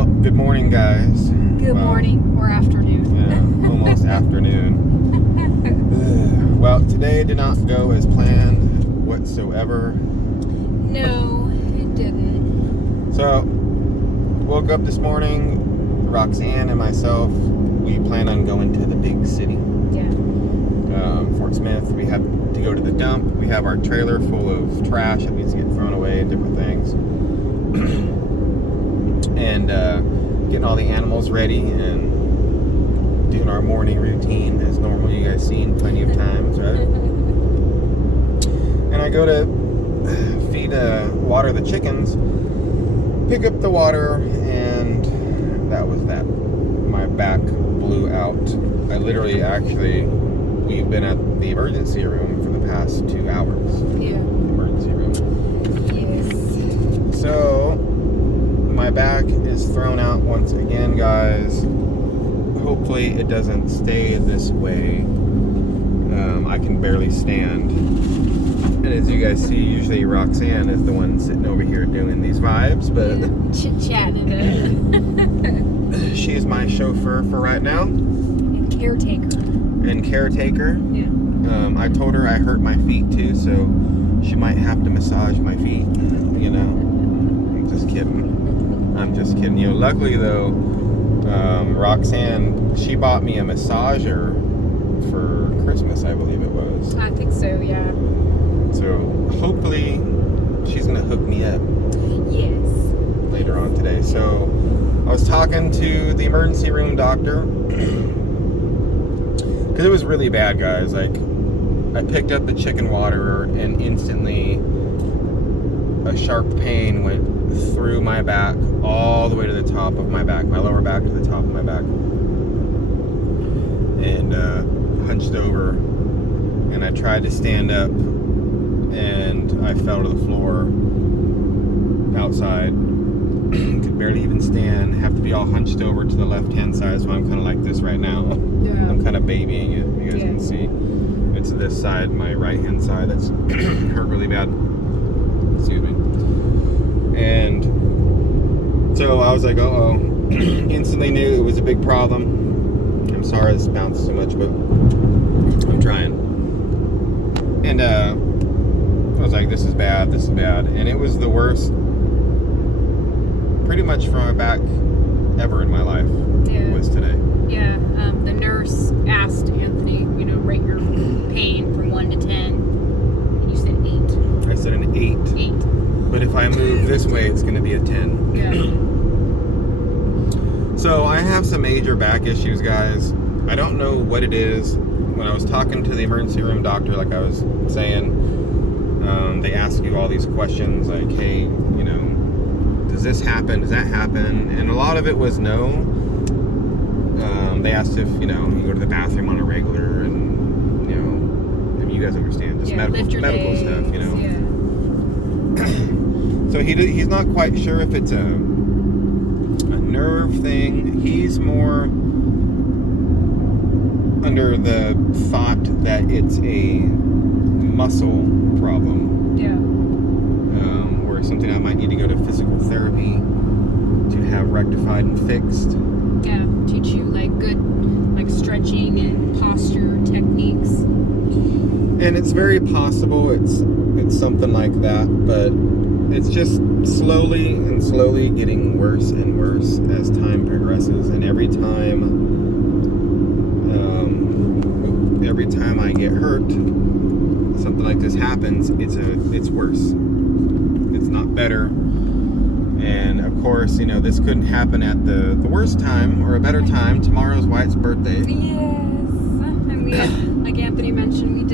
Well, good morning, guys. Good morning or afternoon. Yeah, almost afternoon. Well, today did not go as planned whatsoever. No, it didn't. So, woke up this morning, Roxanne and myself, we plan on going to the big city. Yeah. Fort Smith. We have to go to the dump. We have our trailer full of trash that needs to get thrown away and different things. And getting all the animals ready and doing our morning routine as normal. You guys seen plenty of times, right? And I go to water the chickens, pick up the water, and that was that. My back blew out. We've been at the emergency room for the past 2 hours. Yeah. Emergency room. Yes. So, my back is thrown out once again, guys. Hopefully it doesn't stay this way. I can barely stand. And as you guys see, usually Roxanne is the one sitting over here doing these vibes, but Chit-chatting it. she's my chauffeur for right now. And caretaker. Yeah. I told her I hurt my feet too, so she might have to massage my feet, you know. I'm just kidding. You know, luckily though, Roxanne, she bought me a massager for Christmas, I believe it was. I think so, yeah. So hopefully she's gonna hook me up. Yes. Later on today. So I was talking to the emergency room doctor because it was really bad, guys. Like, I picked up the chicken water and instantly a sharp pain went through my back all the way to the top of my back, my lower back to the top of my back, and hunched over, and I tried to stand up and I fell to the floor outside. Could barely even stand. Have to be all hunched over to the left hand side, so I'm kind of like this right now. Yeah. I'm kind of babying it. You guys can see it's this side, my right hand side, that's hurt really bad. Excuse me. And so I was like, uh-oh. Instantly knew it was a big problem. I'm sorry this bounced so much, but I'm trying. And I was like, this is bad. And it was the worst pretty much from my back ever in my life. Was today. Yeah, the nurse asked Anthony, rate your pain from 1 to 10. And you said 8. I said an 8. 8. But if I move this way, it's going to be a 10. Yeah. So I have some major back issues, guys. I don't know what it is. When I was talking to the emergency room doctor, like I was saying, they ask you all these questions like, hey, does this happen? Does that happen? And a lot of it was no. They asked if, you go to the bathroom on a regular, and, you guys understand, just medical days, stuff, Yeah. So he's not quite sure if it's a nerve thing. He's more under the thought that it's a muscle problem. Yeah. Or something I might need to go to physical therapy to have rectified and fixed. Yeah, teach you good stretching and posture techniques. And it's very possible it's something like that, but it's just slowly getting worse and worse as time progresses, and every time I get hurt, something like this happens, it's worse. It's not better. And of course, this couldn't happen at the worst time or a better time. Tomorrow's Wyatt's birthday. Yes. And we had, like Anthony mentioned,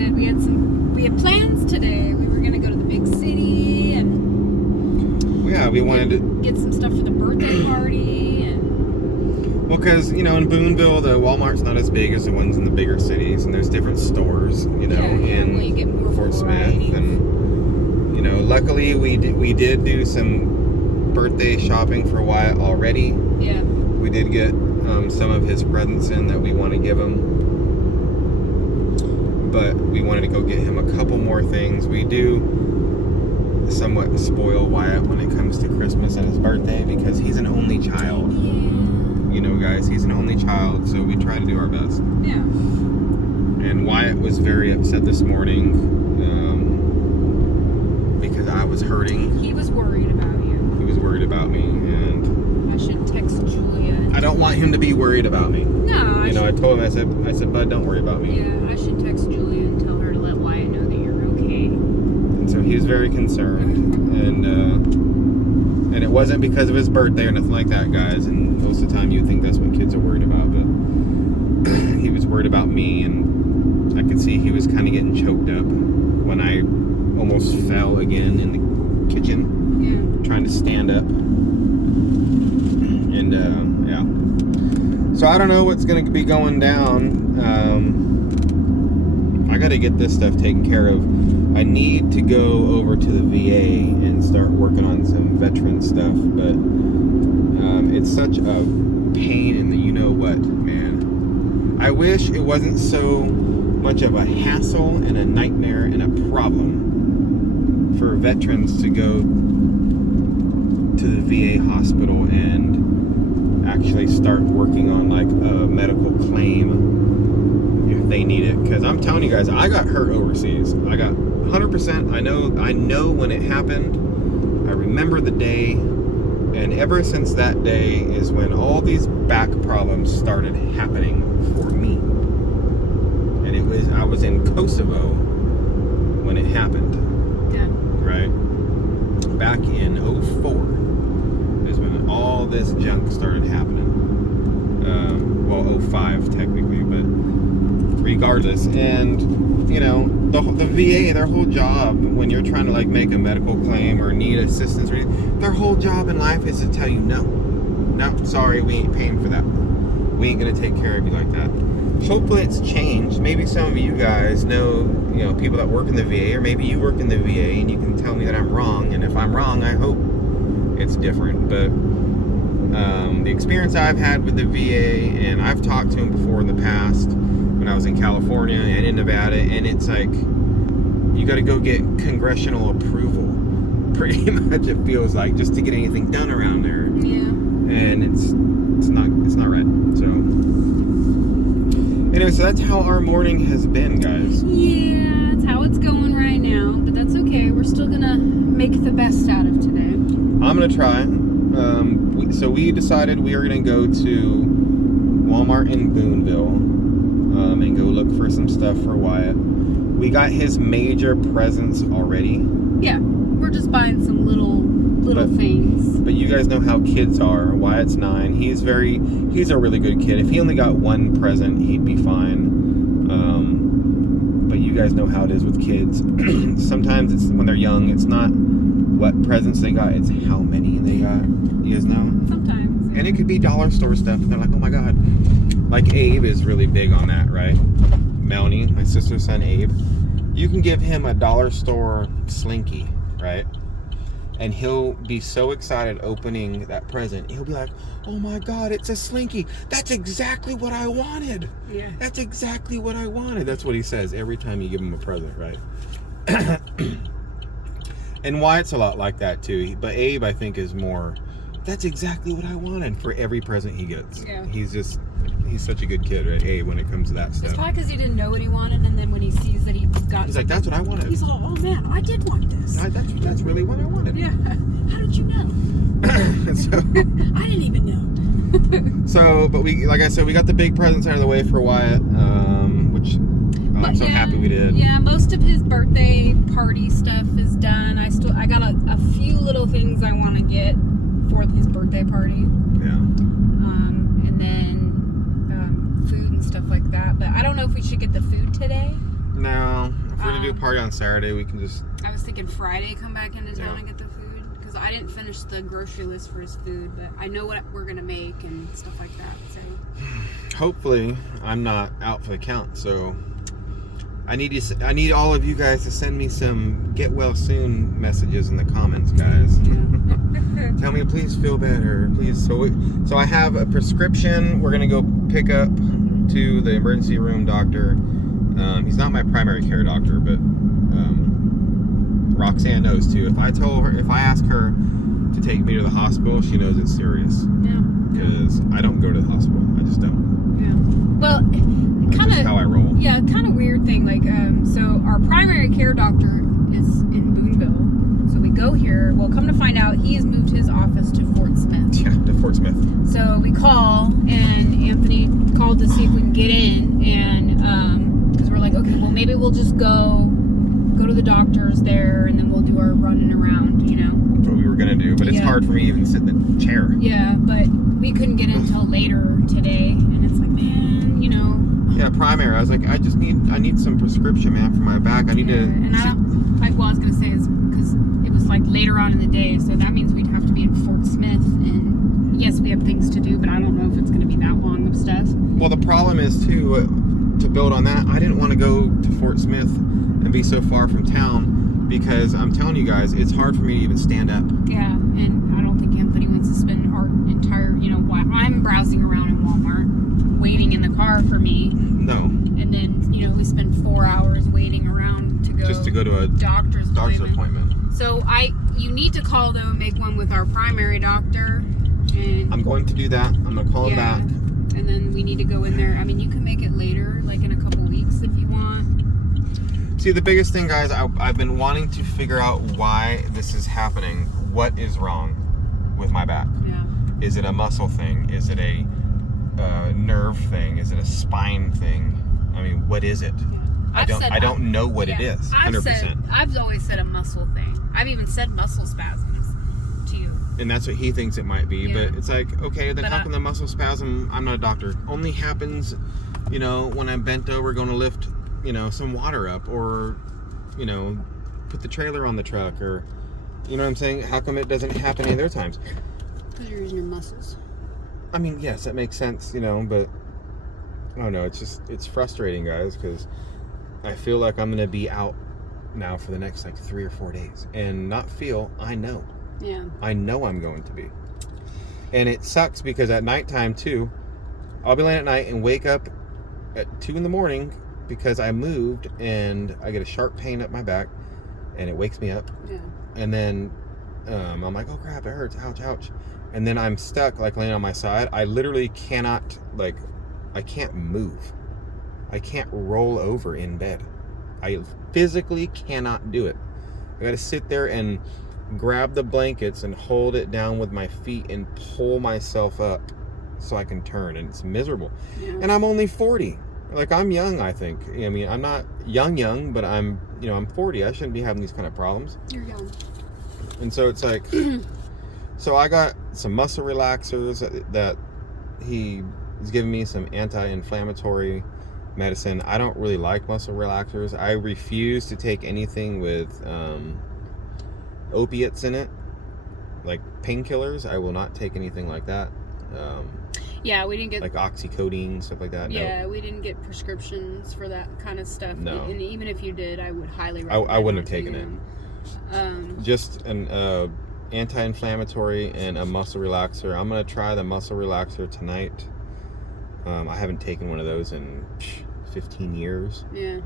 we had plans today. We were gonna go to the big city and we wanted to get some stuff for the birthday party. And well, because in Boonville, the Walmart's not as big as the ones in the bigger cities, and there's different stores, in you get more Fort variety. Smith, and luckily we did do some birthday shopping for Wyatt already. Yeah. We did get some of his presents in that we want to give him, but we wanted to go get him a couple more things. We do somewhat spoil Wyatt when it comes to Christmas and his birthday because he's an only child. Yeah. You know, guys, he's an only child, so we try to do our best. Yeah. And Wyatt was very upset this morning because I was hurting. He was worried about you. He was worried about me, and I should text Julia. I don't want him to be worried about me. No, I told him, I said, bud, don't worry about me. Yeah, I should text Julia and tell her to let Wyatt know that you're okay. And so he was very concerned, and it wasn't because of his birthday or nothing like that, guys. And most of the time, you think that's what kids are worried about, but he was worried about me, and I could see he was kind of getting choked up when I almost fell again in the kitchen, trying to stand up, and yeah. So I don't know what's going to be going down. I got to get this stuff taken care of. I need to go over to the VA and start working on some veteran stuff, but it's such a pain in the you-know-what, man. I wish it wasn't so much of a hassle and a nightmare and a problem for veterans to go to the VA hospital and actually start working on like a medical claim if they need it. Because I'm telling you guys, I got hurt overseas. I got 100%. I know when it happened. I remember the day, and ever since that day is when all these back problems started happening for me. And I was in Kosovo when it happened. Yeah. Right? Back in 04 is when all this junk started happening. Well, 05 technically, but regardless. And you know, the VA, their whole job when you're trying to like make a medical claim or need assistance, their whole job in life is to tell you no, sorry, we ain't paying for that. We ain't gonna take care of you like that. Hopefully it's changed. Maybe some of you guys know, you know, people that work in the VA, or maybe you work in the VA and you can tell me that I'm wrong. And if I'm wrong, I hope it's different. But the experience I've had with the VA, and I've talked to them before in the past when I was in California and in Nevada, and it's like you got to go get congressional approval. Pretty much, it feels like, just to get anything done around there. Yeah. And it's not right. So anyway, so that's how our morning has been, guys. Yeah, that's how it's going right now. But that's okay. We're still gonna make the best out of today. I'm gonna try. So we decided we are gonna go to Walmart in Boonville and go look for some stuff for Wyatt. We got his major presents already. Yeah, we're just buying some little things. But you guys know how kids are. Wyatt's 9. He's a really good kid. If he only got one present, he'd be fine. But you guys know how it is with kids. Sometimes it's when they're young, it's not what presents they got, it's how many they got. You guys know? Sometimes. And it could be dollar store stuff, and they're like, oh my god. Like Abe is really big on that, right? Melanie, my sister's son Abe. You can give him a dollar store Slinky, right? And he'll be so excited opening that present. He'll be like, oh my god, it's a Slinky. That's exactly what I wanted. Yeah. That's exactly what I wanted. That's what he says every time you give him a present, right? And Wyatt's a lot like that too. But Abe, I think, is more, that's exactly what I wanted for every present he gets. Yeah. He's such a good kid, right? Abe, when it comes to that stuff. It's probably because he didn't know what he wanted, and then when he sees that he got, He's like, that's what I wanted. he's like, oh man, I did want this. That's really what I wanted. Yeah. How did you know? So, I didn't even know. so, but we, like I said, we got the big presents out of the way for Wyatt, which I'm so happy we did. Yeah, most of his birthday party stuff is done. I got a few little things I want to get for his birthday party. Yeah. And then food and stuff like that. But I don't know if we should get the food today. No, if we're gonna do a party on Saturday, we can just. I was thinking Friday come back into town and get the food, because I didn't finish the grocery list for his food, but I know what we're gonna make and stuff like that. So hopefully, I'm not out for the count. So I need all of you guys to send me some get well soon messages in the comments, guys. yeah. Tell me, please feel better, please. So I have a prescription. We're gonna go pick up to the emergency room doctor. He's not my primary care doctor, but Roxanne knows too. If I ask her to take me to the hospital, she knows it's serious. Yeah. Because I don't go to the hospital. I just don't. Yeah. Well, That's kind just of how I roll. Yeah, kind of weird thing. Like, so our primary care doctor is in Boonville. So we go here. Well, come to find out, he has moved his office to Fort Smith. Yeah, to Fort Smith. So we call, and Anthony called to see if we can get in, and because we're like, okay, well maybe we'll just go to the doctor's there, and then we'll do our running around, you know. That's what we were gonna do, but it's hard for me to even sit in the chair. Yeah, but we couldn't get in until later today, and it's like, man, you know. Yeah, primary. I was like, I need some prescription, man, for my back. I need to. And I was gonna say is because it was like later on in the day, so that means we'd have to be in Fort Smith, and yes, we have things to do, but I don't know if it's gonna be that long of stuff. Well, the problem is too, to build on that, I didn't want to go to Fort Smith and be so far from town because I'm telling you guys, it's hard for me to even stand up. Yeah, and I don't think Anthony wants to spend our entire, you know, while I'm browsing around in Walmart, waiting in the car for me. No. And then, you know, we spend 4 hours waiting around to go to a doctor's appointment. So you need to call though and make one with our primary doctor. And I'm going to do that. I'm going to call him back. And then we need to go in there. I mean, you can make it later, like in a couple weeks if you want. See, the biggest thing, guys, I've been wanting to figure out why this is happening. What is wrong with my back? Yeah. Is it a muscle thing? Is it a nerve thing? Is it a spine thing? I mean, what is it? Yeah. I don't know what it is. 100%. I've always said a muscle thing. I've even said muscle spasms to you. And that's what he thinks it might be. Yeah. But it's like, okay, then how come the muscle spasm, I'm not a doctor, only happens, you know, when I'm bent over going to lift, you know, some water up, or, you know, put the trailer on the truck, or, you know what I'm saying? How come it doesn't happen any other times? Because you're using your muscles. I mean, yes, that makes sense, you know, but I don't know. It's frustrating, guys, because I feel like I'm going to be out now for the next like 3 or 4 days, and I know. Yeah. I know I'm going to be. And it sucks because at nighttime too, I'll be laying at night and wake up at 2 in the morning because I moved and I get a sharp pain up my back and it wakes me up. Yeah. And then I'm like, oh crap, it hurts, ouch, ouch. And then I'm stuck like laying on my side. I literally cannot, like, I can't move. I can't roll over in bed. I physically cannot do it. I gotta sit there and grab the blankets and hold it down with my feet and pull myself up so I can turn, and it's miserable. Yeah. And I'm only 40. Like, I'm young, I think. I mean, I'm not young, but I'm 40. I shouldn't be having these kind of problems. You're young. And so it's like, so I got some muscle relaxers that he is giving me, some anti-inflammatory medicine. I don't really like muscle relaxers. I refuse to take anything with opiates in it, like painkillers. I will not take anything like that. Yeah, we didn't get like oxycodone, stuff like that. Yeah, no. We didn't get prescriptions for that kind of stuff. No. And even if you did, I would highly recommend. I wouldn't have taken it. Just an anti-inflammatory and a muscle relaxer. I'm gonna try the muscle relaxer tonight. I haven't taken one of those in 15 years. Yeah.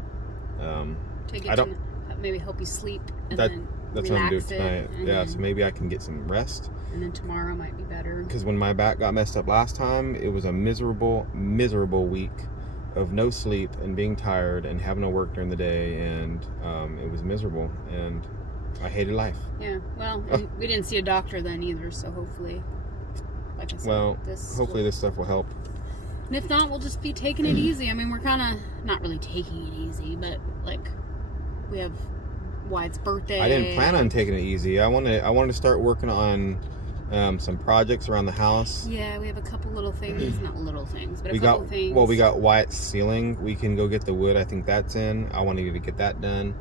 Take it to maybe help you sleep, and then that's what I'm doing relax tonight. Yeah, so maybe I can get some rest. And then tomorrow might be better. Because when my back got messed up last time, it was a miserable week of no sleep and being tired and having to work during the day, and it was miserable, and I hated life. Yeah, well, we didn't see a doctor then either, so hopefully, like I said, this stuff will help. And if not, we'll just be taking it easy. I mean, we're kind of not really taking it easy, but like we have Wyatt's birthday. I didn't plan on taking it easy. I wanted to start working on some projects around the house. Yeah, we have a couple little things, not little things, but a couple things. Well, we got Wyatt's ceiling. We can go get the wood. I think that's in. I want to get that done.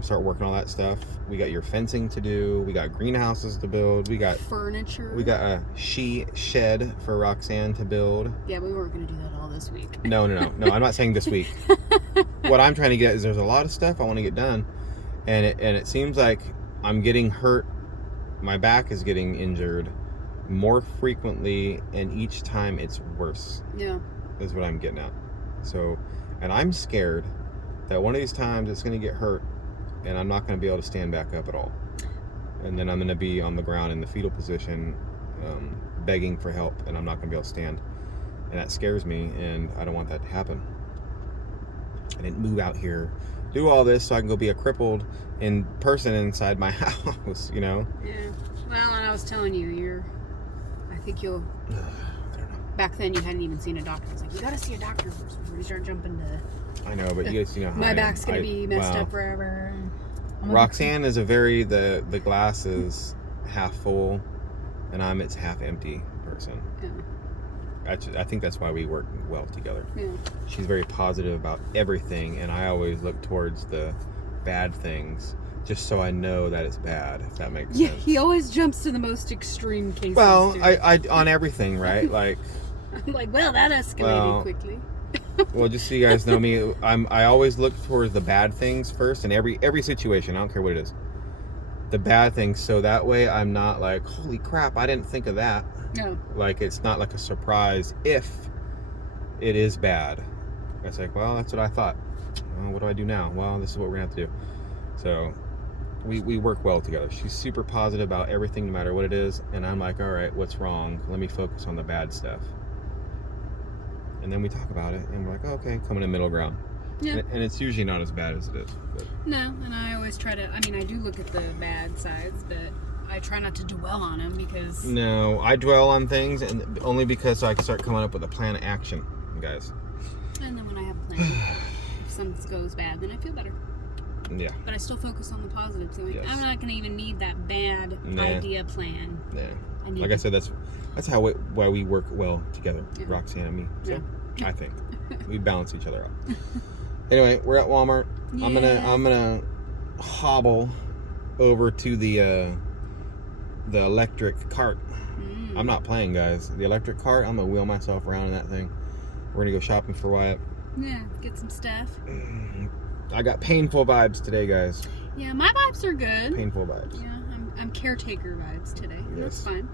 Start working on that stuff. We got your fencing to do. We got greenhouses to build. We got furniture. We got a shed for Roxanne to build. Yeah, we weren't going to do that all this week. No. I'm not saying this week. What I'm trying to get is there's a lot of stuff I want to get done, and it seems like I'm getting hurt. My back is getting injured more frequently, and each time it's worse. Yeah, is what I'm getting at. So, and I'm scared that one of these times it's going to get hurt, and I'm not going to be able to stand back up at all. And then I'm going to be on the ground in the fetal position, begging for help, and I'm not going to be able to stand. And that scares me, and I don't want that to happen. I didn't move out here, do all this so I can go be a crippled in person inside my house, you know? Yeah. Well, and I was telling you, I think you'll. I don't know. Back then, you hadn't even seen a doctor. I was like, you gotta see a doctor first before you start jumping to. I know, but you guys, you know how My I am. back's gonna I- be messed wow. up forever. I'm Roxanne is the glass is half full, and I'm its half empty person. Yeah. I think that's why we work well together. Yeah. She's very positive about everything, and I always look towards the bad things, just so I know that it's bad. If that makes Yeah, sense. he always jumps to the most extreme cases. Well, dude. I on everything, right? Like, I'm like, well, that escalated Well, quickly. well, just so you guys know me, I always look towards the bad things first in every situation. I don't care what it is. The bad things, so that way I'm not like, holy crap, I didn't think of that. No. Like, it's not like a surprise if it is bad. It's like, well, that's what I thought. Well, what do I do now? Well, this is what we're gonna have to do. So we work well together. She's super positive about everything, no matter what it is, and I'm like, all right, what's wrong? Let me focus on the bad stuff. And then we talk about it, and we're like, oh, okay, come in a middle ground. Yeah. And it's usually not as bad as it is. But No, and I always try to. I mean, I do look at the bad sides, but I try not to dwell on them because. no, I dwell on things, and only because I can start coming up with a plan of action, guys. And then when I have a plan, if something goes bad, then I feel better. Yeah, But I still focus on the positives. So like, Yes. I'm not gonna even need that bad Nah. idea plan. yeah. I need Like I said, that's why we work well together, Yeah. Roxanne and me. So Yeah. I think we balance each other out. Anyway, we're at Walmart. I'm Yeah. gonna hobble over to the electric cart. Mm. I'm not playing, guys. The electric cart. I'm gonna wheel myself around in that thing. We're gonna go shopping for Wyatt. Yeah, get some stuff. I got painful vibes today, guys. Yeah, my vibes are good. Painful vibes. Yeah, I'm caretaker vibes today. That's Yes. fine.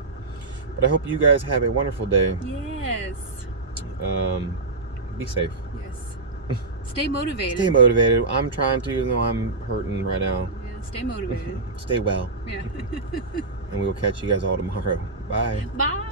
But I hope you guys have a wonderful day. Yes. Be safe. Yes. Stay motivated. Stay motivated. I'm trying to, even though I'm hurting right now. Yeah, stay motivated. Stay well. Yeah. And we will catch you guys all tomorrow. Bye. Bye.